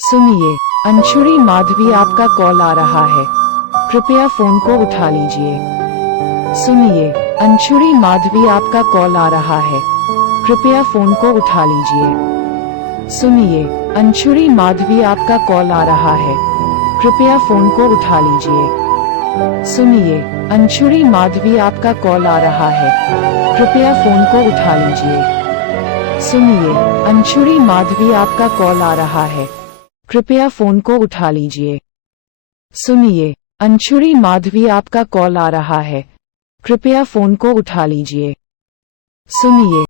सुनिए, अंशुरी माधवी आपका कॉल आ रहा है, कृपया फोन को उठा लीजिए। सुनिए, अंशुरी माधवी आपका कॉल आ रहा है, कृपया फोन को उठा लीजिए। सुनिए, अंशुरी माधवी आपका कॉल आ रहा है, कृपया फोन को उठा लीजिए। सुनिए, अंशुरी माधवी आपका कॉल आ रहा है, कृपया फोन को उठा लीजिए। सुनिए, अंशुरी माधवी आपका कॉल आ रहा है, कृपया फोन को उठा लीजिए। सुनिए, अंशुरी माधवी आपका कॉल आ रहा है, कृपया फोन को उठा लीजिए। सुनिए।